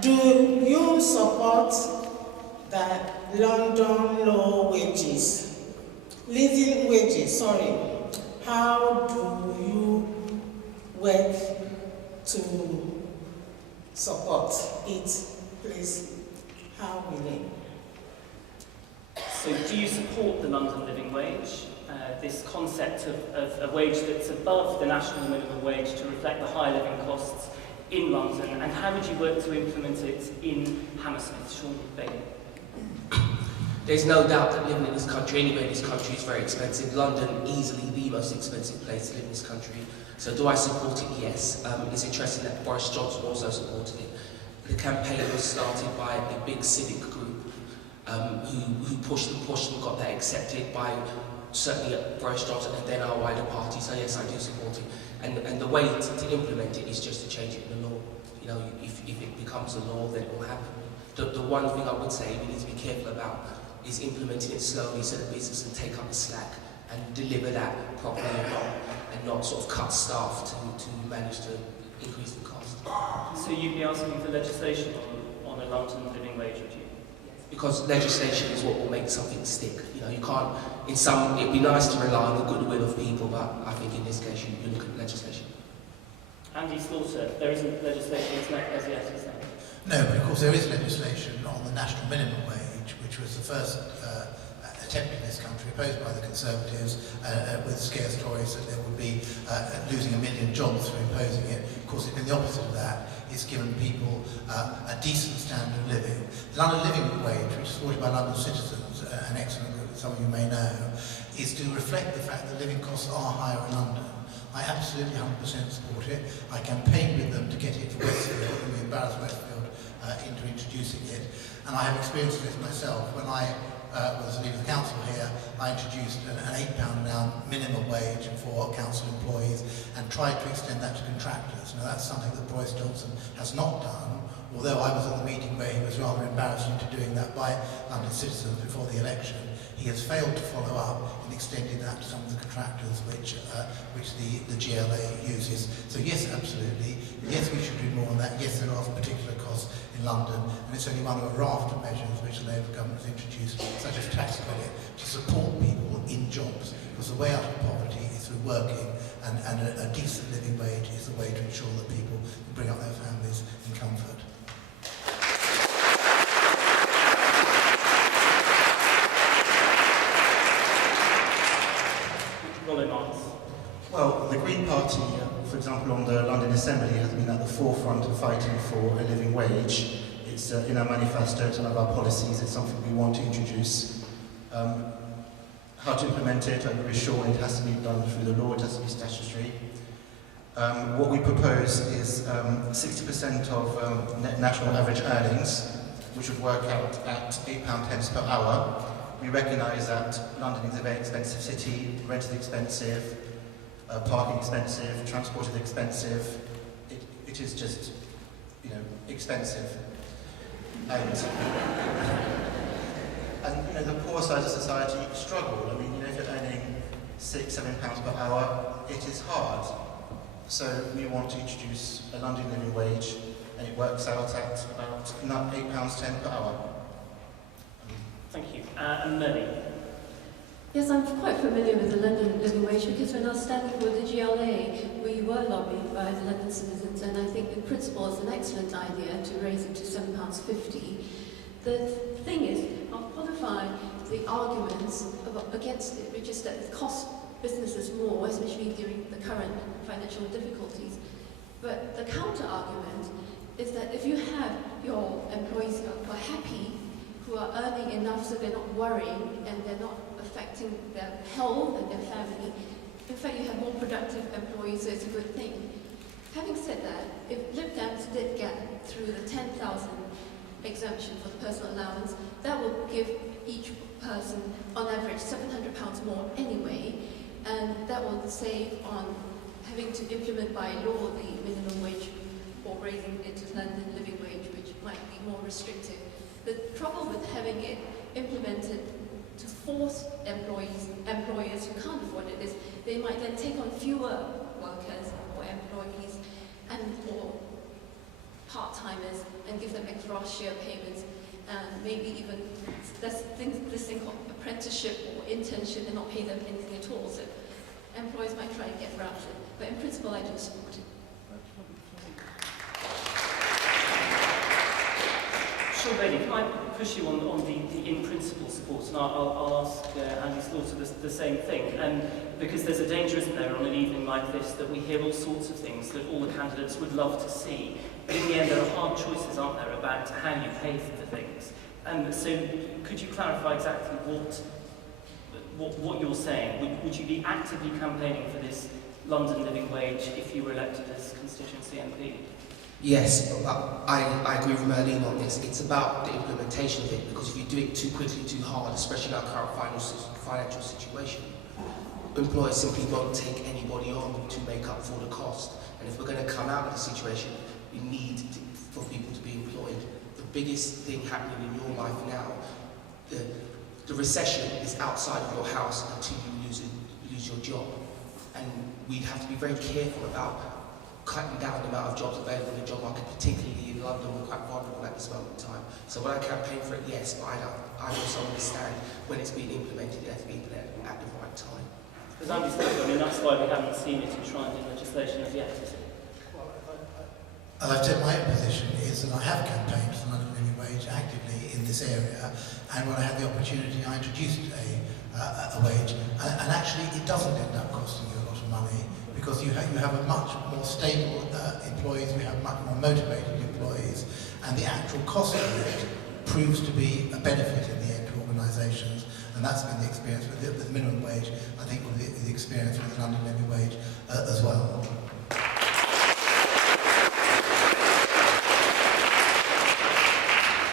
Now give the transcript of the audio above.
Do you support the London low wages, living wages, sorry? How do you work to support it, please? How will it? So do you support the London living wage? This concept of a wage that's above the national minimum wage to reflect the high living costs in London, and how would you work to implement it in Hammersmith? Sean Bailey. There's no doubt that living in this country, anywhere in this country, is very expensive. London, easily the most expensive place to live in this country. So do I support it? Yes. It's interesting that Boris Johnson also supported it. The campaign was started by a big civic group who pushed and got that accepted by certainly Boris Johnson and then our wider party. So yes, I do support it. And the way to implement it is just to change it in the law. You know, if it becomes a law, then it will happen. The one thing I would say we need to be careful about is implementing it slowly so that business can take up the slack and deliver that properly and not sort of cut staff to manage to increase the cost. So you'd be asking for legislation on a London living wage, would you? Because legislation is what will make something stick. You know, you can't, it'd be nice to rely on the goodwill of people, but I think in this case you look at legislation. Andy Slaughter, there isn't legislation as yet, is there? No, but of course there is legislation on the national minimum wage, which was the first attempt in this country, opposed by the Conservatives, with scare stories that there would be losing 1 million jobs through imposing it. Of course, it's been the opposite of that. It's given people a decent standard of living. The London living wage, which is supported by London citizens, an excellent group that some of you may know, is to reflect the fact that living costs are higher in London. I absolutely 100% support it. I campaigned with them to get it for Westfield, and we embarrassed Westfield into introducing it. And I have experienced this myself. When I was leader of the council here, I introduced an £8 an hour minimum wage for council employees and tried to extend that to contractors. Now that's something that Boris Johnson has not done, although I was at the meeting where he was rather embarrassed into doing that by London citizens before the election. He has failed to follow up in extending that to some of the contractors which the GLA uses. So yes, absolutely. Yes, we should do more on that. Yes, there are particular costs in London, and it's only one of a raft of measures which the Labour government has introduced, such as tax credit, to support people in jobs. Because the way out of poverty is through working, and a decent living wage is the way to ensure that people can bring up their families in comfort. Well, the Green Party, for example, on the London Assembly, has been at the forefront of fighting for a living wage. It's in our manifesto, it's one of our policies, it's something we want to introduce. How to implement it, I agree with Sean, it has to be done through the law, it has to be statutory. What we propose is 60% of net national average earnings, which would work out at £8.10 per hour. We recognise that London is a very expensive city, rent is expensive, parking expensive, transport is expensive. It is just, expensive. And the poor side of society struggle. I mean, if you're earning £6-7 per hour, it is hard. So we want to introduce a London living wage, and it works out at about £8.10 per hour. Thank you. And Melly. Yes, I'm quite familiar with the London living wage because when I was standing for the GLA, we were lobbied by the London citizens, and I think in principle it's an excellent idea to raise it to £7.50. The thing is, I'll qualify the arguments against it, which is that it costs businesses more, especially during the current financial difficulties. But the counter-argument is that if you have your employees who are happy, who are earning enough so they're not worrying and they're not affecting their health and their family, in fact you have more productive employees, so it's a good thing. Having said that, if Lib Dems did get through the 10,000 exemption for the personal allowance, that will give each person on average £700 more anyway, and that will save on having to implement by law the minimum wage or raising it to London living wage, which might be more restrictive. The trouble with having it implemented to force employers who can't afford it is they might then take on fewer workers or employees, and or part-timers and give them extra share payments, and maybe even this thing called apprenticeship or internship and not pay them anything at all. So employers might try and get around it, but in principle I do support it. Sure, Bailey, can I push you on the in-principle support? And I'll ask Andy Slaughter the same thing. Because there's a danger, isn't there, on an evening like this, that we hear all sorts of things that all the candidates would love to see. But in the end, there are hard choices, aren't there, about how you pay for the things. So could you clarify exactly what you're saying? Would you be actively campaigning for this London living wage if you were elected as constituency MP? Yes, but I agree with Merlene on this. It's about the implementation of it, because if you do it too quickly, too hard, especially in our current financial situation, employers simply won't take anybody on to make up for the cost. And if we're going to come out of the situation, we need for people to be employed. The biggest thing happening in your life now, the recession is outside of your house until you lose your job. And we'd have to be very careful about cutting down the amount of jobs available in the job market, particularly in London. We're quite vulnerable at this moment in time. So when I campaign for it, yes, but I also understand when it's being implemented, it has to be implemented at the right time. Because Andy Slaughter, I mean, that's why we haven't seen it enshrined in legislation as yet, is it? And I've said my own position is that I have campaigned for the London living wage actively in this area, and when I had the opportunity I introduced a wage, and actually it doesn't end up costing you a lot of money, because you have a much more stable employees, we have much more motivated employees, and the actual cost of it proves to be a benefit in the end to organisations, and that's been the experience with the minimum wage, I think with the experience with the London living wage as well.